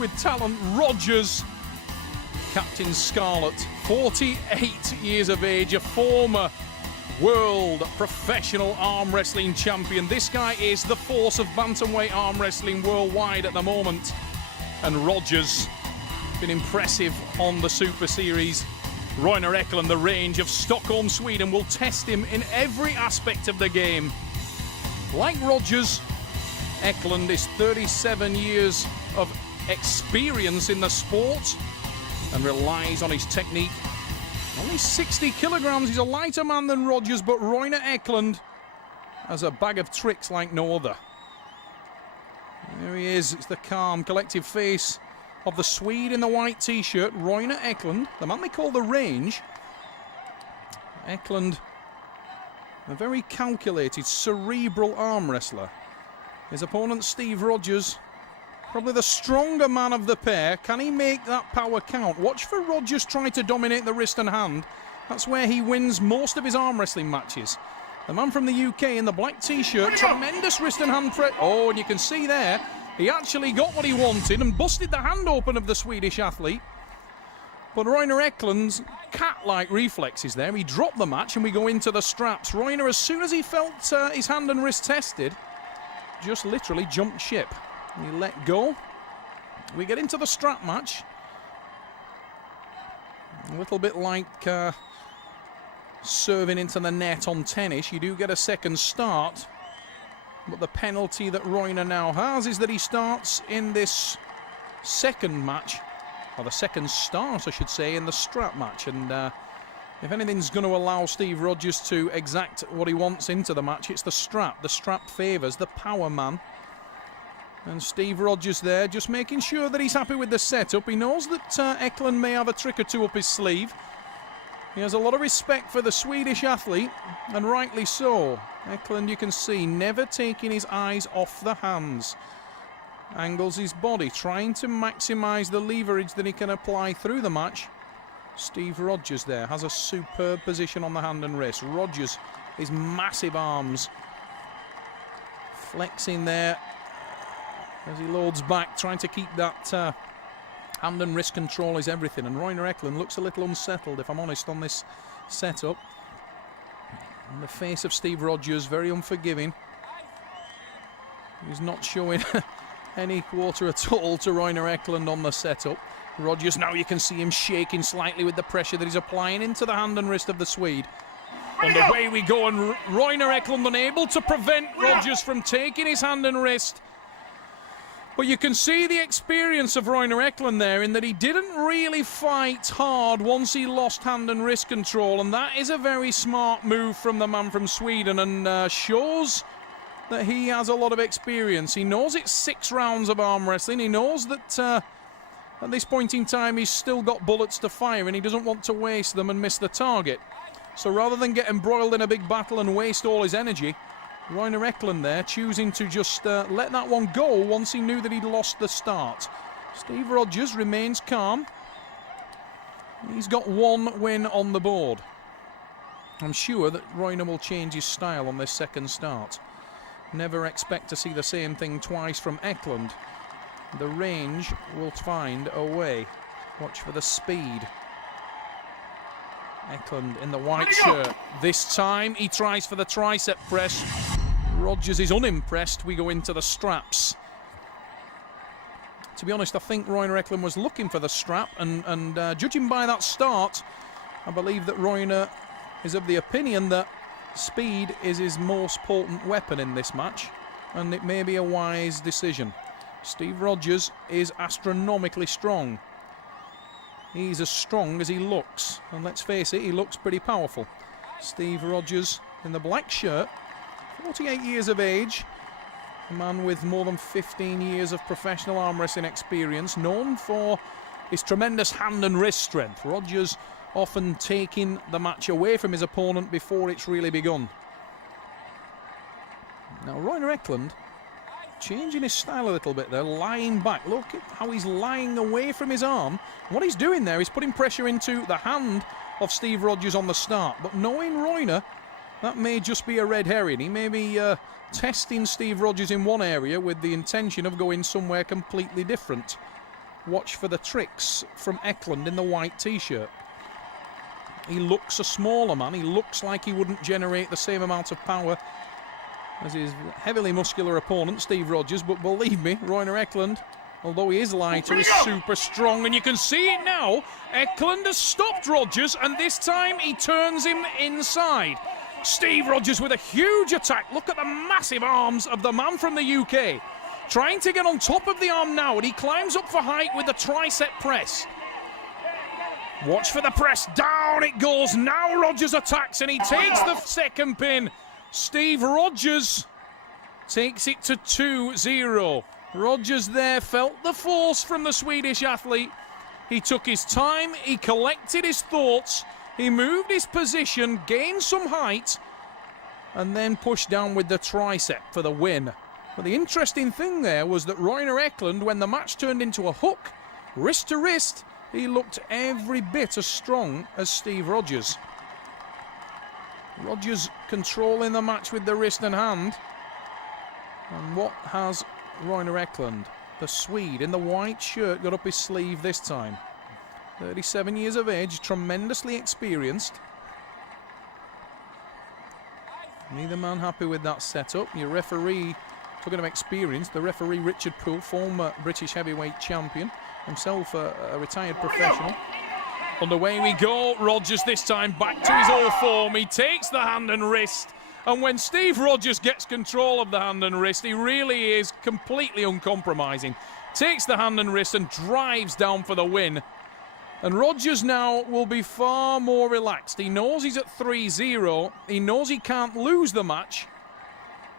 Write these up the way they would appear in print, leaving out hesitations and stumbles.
with talent. Rogers, Captain Scarlet, 48 years of age, a former world professional arm wrestling champion. This guy is the force of bantamweight arm wrestling worldwide at the moment. And Rogers, been impressive on the Super Series. Roiner Ecklund, the range of Stockholm, Sweden, will test him in every aspect of the game. Like Rogers, Ecklund is 37 years of experience in the sport and relies on his technique. Only 60 kilograms, he's a lighter man than Rogers, but Roiner Ecklund has a bag of tricks like no other. There he is, it's the calm, collective face of the Swede in the white t-shirt, Roiner Ecklund, the man they call the Range. Ecklund, a very calculated, cerebral arm wrestler. His opponent, Steve Rogers, probably the stronger man of the pair. Can he make that power count? Watch for Rogers try to dominate the wrist and hand. That's where he wins most of his arm wrestling matches. The man from the UK in the black t-shirt, tremendous wrist and hand press. Oh, and you can see there, he actually got what he wanted and busted the hand open of the Swedish athlete. But Roiner Ecklund's cat-like reflexes there. He dropped the match and we go into the straps. Roiner, as soon as he felt his hand and wrist tested, just literally jumped ship. He let go. We get into the strap match. A little bit like serving into the net on tennis. You do get a second start. But the penalty that Roiner now has is that he starts in this second match, or the second start, I should say, in the strap match. And if anything's going to allow Steve Rogers to exact what he wants into the match, it's the strap. The strap favours the power man. And Steve Rogers there just making sure that he's happy with the setup. He knows that Ecklund may have a trick or two up his sleeve. He has a lot of respect for the Swedish athlete, and rightly so. Ecklund, you can see, never taking his eyes off the hands. Angles his body, trying to maximise the leverage that he can apply through the match. Steve Rogers there has a superb position on the hand and wrist. Rogers, his massive arms, flexing there as he loads back, trying to keep that hand and wrist control is everything. And Roiner Ecklund looks a little unsettled, if I'm honest, on this setup. And the face of Steve Rogers, very unforgiving. He's not showing any quarter at all to Roiner Ecklund on the setup. Rogers, now you can see him shaking slightly with the pressure that he's applying into the hand and wrist of the Swede. And away we go, and Roiner Ecklund unable to prevent Rogers from taking his hand and wrist. But you can see the experience of Roiner Ecklund there, in that he didn't really fight hard once he lost hand and wrist control, and that is a very smart move from the man from Sweden, and shows that he has a lot of experience. He knows it's 6 rounds of arm wrestling. He knows that at this point in time he's still got bullets to fire, and he doesn't want to waste them and miss the target. So rather than get embroiled in a big battle and waste all his energy, Roiner Ecklund there choosing to just let that one go once he knew that he'd lost the start. Steve Rogers remains calm. He's got 1 win on the board. I'm sure that Roiner will change his style on this second start. Never expect to see the same thing twice from Ecklund. The Range will find a way. Watch for the speed. Ecklund in the white shirt. This time he tries for the tricep press. Rogers is unimpressed. We go into the straps. To be honest, I think Roiner Ecklund was looking for the strap, and judging by that start, I believe that Roiner is of the opinion that speed is his most potent weapon in this match, and it may be a wise decision. Steve Rogers is astronomically strong. He's as strong as he looks, and let's face it, he looks pretty powerful. Steve Rogers in the black shirt, 48 years of age, a man with more than 15 years of professional arm wrestling experience, known for his tremendous hand and wrist strength. Rogers often taking the match away from his opponent before it's really begun. Now Roiner Ecklund changing his style a little bit there, lying back. Look at how he's lying away from his arm. What he's doing there is putting pressure into the hand of Steve Rogers on the start. But knowing Roiner, that may just be a red herring. He may be testing Steve Rogers in one area with the intention of going somewhere completely different. watch for the tricks from Ecklund in the white t-shirt. He looks a smaller man. He looks like he wouldn't generate the same amount of power as his heavily muscular opponent, Steve Rogers. But believe me, Royner Ecklund, although he is lighter, is super strong. And you can see it now. Ecklund has stopped Rogers, and this time he turns him inside. Steve Rogers with a huge attack. Look at the massive arms of the man from the UK. Trying to get on top of the arm now, and he climbs up for height with the tricep press. Watch for the press. Down it goes. Now Rogers attacks, and he takes the second pin. Steve Rogers takes it to 2-0. Rogers there felt the force from the Swedish athlete. He took his time. He collected his thoughts. He moved his position, gained some height, and then pushed down with the tricep for the win. But the interesting thing there was that Royner Ecklund, when the match turned into a hook, wrist to wrist, he looked every bit as strong as Steve Rogers. Rogers controlling the match with the wrist and hand. And what has Royner Ecklund, the Swede in the white shirt, got up his sleeve this time? 37 years of age, tremendously experienced. Neither man happy with that setup. Your referee, talking of experience, the referee Richard Poole, former British heavyweight champion, himself a retired professional. Underway we go. Rogers this time back to his old form. He takes the hand and wrist. And when Steve Rogers gets control of the hand and wrist, he really is completely uncompromising. Takes the hand and wrist and drives down for the win. And Rogers now will be far more relaxed. He knows he's at 3-0. He knows he can't lose the match.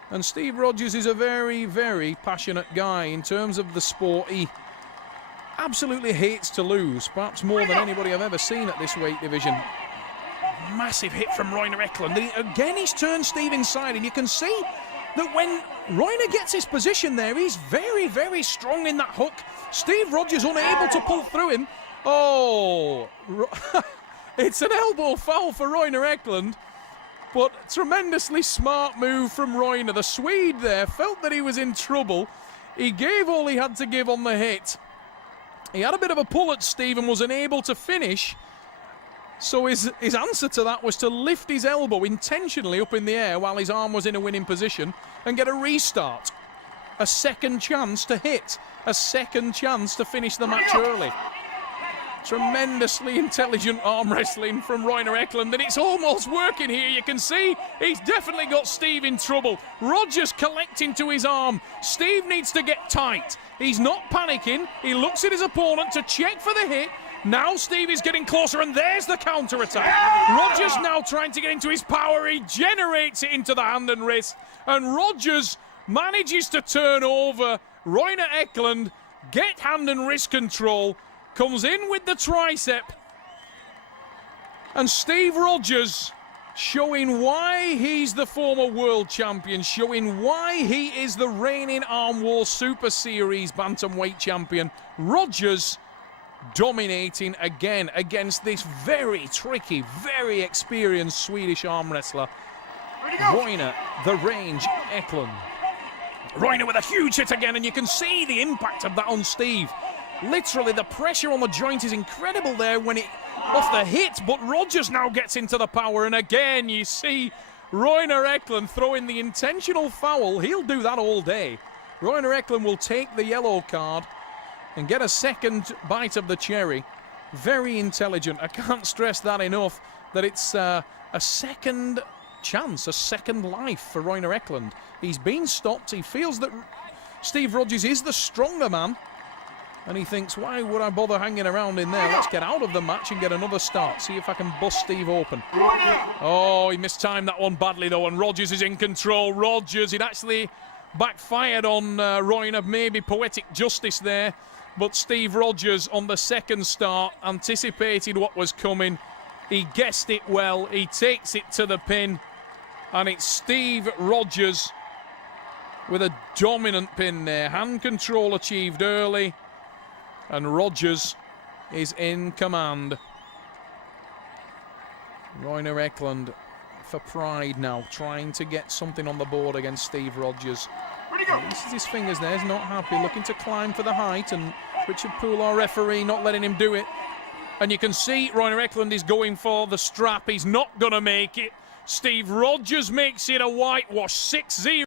And Steve Rogers is a very, very passionate guy in terms of the sport. He absolutely hates to lose, perhaps more than anybody I've ever seen at this weight division. Massive hit from Royner Ecklund. Again, he's turned Steve inside, and you can see that when Royner gets his position there, he's very, very strong in that hook. Steve Rogers unable to pull through him. Oh, it's an elbow foul for Royner Ecklund, but tremendously smart move from Royner. The Swede there felt that he was in trouble. He gave all he had to give on the hit. He had a bit of a pull at Steve and was unable to finish. So his answer to that was to lift his elbow intentionally up in the air while his arm was in a winning position and get a restart. A second chance to hit. A second chance to finish the match early. Tremendously intelligent arm wrestling from Royner Ecklund, and it's almost working here. You can see he's definitely got Steve in trouble. Rogers collecting to his arm. Steve needs to get tight. He's not panicking. He looks at his opponent to check for the hit. Now Steve is getting closer, and there's the counter-attack. Rogers now trying to get into his power. He generates it into the hand and wrist, and Rogers manages to turn over Royner Ecklund, get hand and wrist control, comes in with the tricep, and Steve Rogers showing why he's the former world champion, showing why he is the reigning Arm War Super Series bantamweight champion. Rogers dominating again against this very tricky, very experienced Swedish arm wrestler, Royner the Range Ecklund. Royner with a huge hit again, and you can see the impact of that on Steve. Literally, the pressure on the joint is incredible there when it off the hit, but Rogers now gets into the power, and again you see Royner Ecklund throwing the intentional foul. He'll do that all day. Royner Ecklund will take the yellow card and get a second bite of the cherry. Very intelligent. I can't stress that enough, that it's a second chance, a second life for Royner Ecklund. He's been stopped. He feels that Steve Rogers is the stronger man, and he thinks, why would I bother hanging around in there? Let's get out of the match and get another start. See if I can bust Steve open. Oh, he mistimed that one badly, though, and Rogers is in control. Rogers, it actually backfired on Royner. Maybe poetic justice there. But Steve Rogers, on the second start, anticipated what was coming. He guessed it well. He takes it to the pin. And it's Steve Rogers with a dominant pin there. Hand control achieved early. And Rogers is in command. Royner Ecklund for pride now, trying to get something on the board against Steve Rogers. Releases his fingers there, is not happy, looking to climb for the height and Richard Poole, our referee, not letting him do it. And you can see Roiner Ecklund is going for the strap. He's not going to make it. Steve Rogers makes it a whitewash, 6-0.